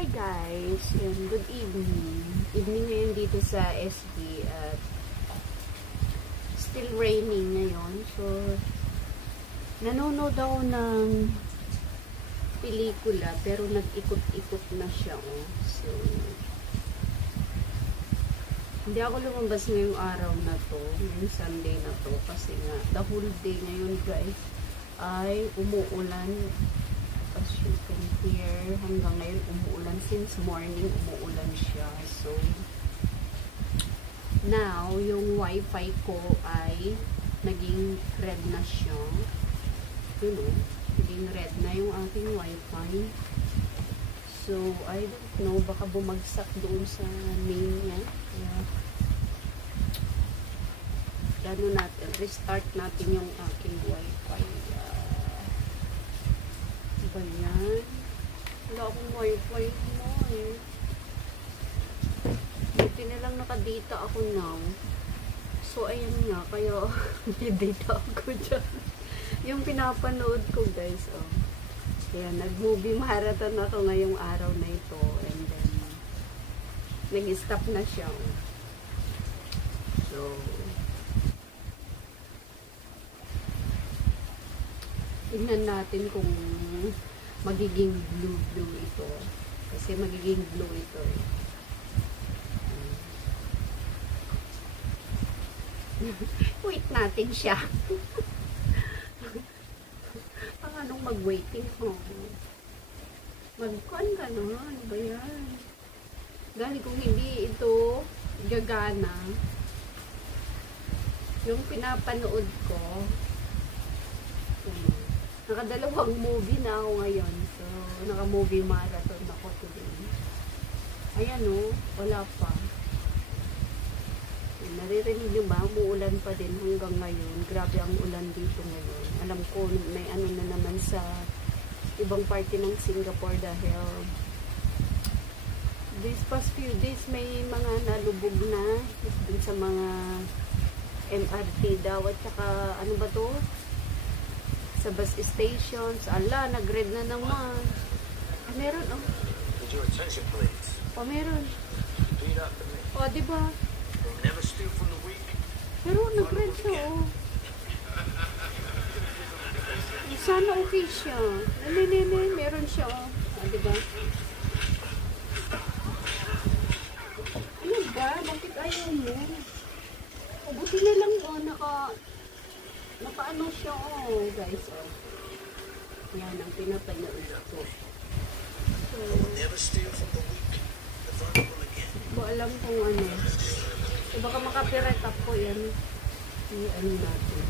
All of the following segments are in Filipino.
Hi guys, and good evening. Evening ngayon dito sa SB at still raining ngayon. So, nanonood ako ng pelikula pero nag-ikot-ikot na siya. Oh. So, hindi ako lumabas ngayong araw na to, ngayong Sunday na to, kasi nga, the whole day ngayon guys ay umuulan. As you can hear, hanggang ngayon umuulan. Since morning, umuulan siya. So, now, yung wifi ko ay naging red na siya. You know, naging red na yung ating wifi. So, I don't know, baka bumagsak doon sa main niya. Yeah. Gano natin, restart natin yung aking wifi. Ganyan. Wala akong wifi mo eh. Buti na lang nakadata ako now. So, ayan nga. Kaya, may data ako dyan. Yung pinapanood ko guys. Oh. Kaya, nag-movie marathon ako ngayong araw na ito. And then, nag-stop na siya. So, tingnan natin kung magiging blue ito. Kasi magiging blue ito eh. Wait natin siya. Anong mag-waiting ho? Mag-con ka na. Ano ba yan? Dahil kung hindi ito gagana, yung pinapanood ko, nakadalawang movie na ako ngayon. So, naka-movie marathon ako today. Ayan o, wala pa. Naririnig nyo ba? Umuulan pa din hanggang ngayon. Grabe ang ulan dito ngayon. Alam ko, may ano na naman sa ibang parte ng Singapore dahil these past few days may mga nalubog na dun sa mga MRT daw at saka ano ba to? Sa bus stations. Ala, nag-red na naman. Ah, meron, oh. Oh, meron. Oh, diba? Pero nag-red siya, oh. Sana okay siya. Meron siya, oh. Ah, diba? Ano ba? Bakit ayaw mo? Oh, buti na lang, oh, nakaano siya, oh, guys, oh. Yan ang pinapanood ko. So, ko alam kung ano. So, baka makapirate ako yan. I-ano natin.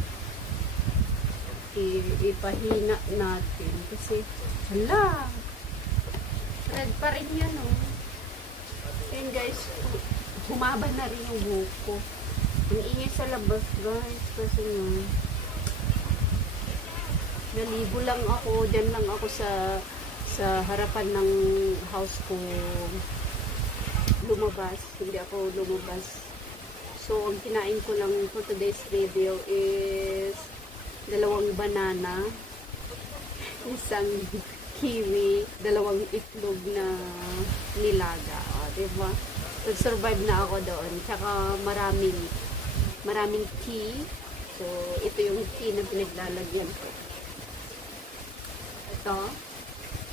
Ipahina natin. Kasi, hala! Red pa rin yan, oh. And guys, humaba na rin yung buhok ko. Ang ingay sa labas, guys. Kasi nga, naligo lang ako, dyan lang ako sa harapan ng house ko lumabas, hindi ako lumabas. So, ang kinain ko lang for today's video is 2 banana, isang kiwi, 2 itlog na nilaga. O, diba? Nag-survive na ako doon. Tsaka maraming tea. So, ito yung tea na pinaglalagyan ko. Ito.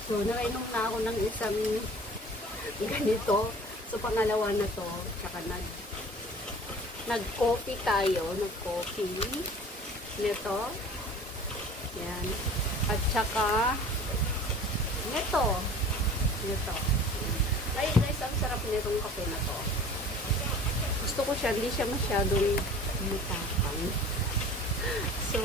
So, nakainom na ako ng isang ganito. So, pangalawa na to. Tsaka nag-coffee tayo. Nag-coffee. Nito. Yan. At tsaka nito. Ay, guys, ang sarap nitong kape na to. Gusto ko siya. Hindi siya masyadong matapang. So,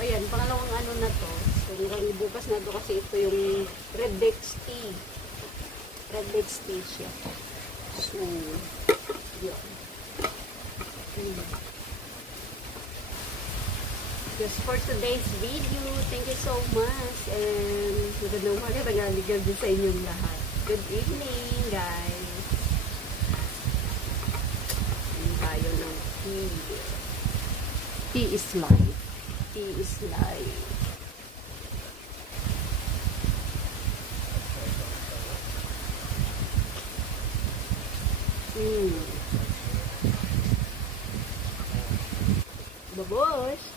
ayan. Pangalawang ano na to. So, hanggang bukas na to kasi ito yung red dates tea. Red dates tea siya. So, yun. Just for today's video. Thank you so much. And magandang umaga. Tagaligan din sa inyong lahat. Good evening, guys. Hindi tayo ng tea. Tea is life. Tea is life. Babosh!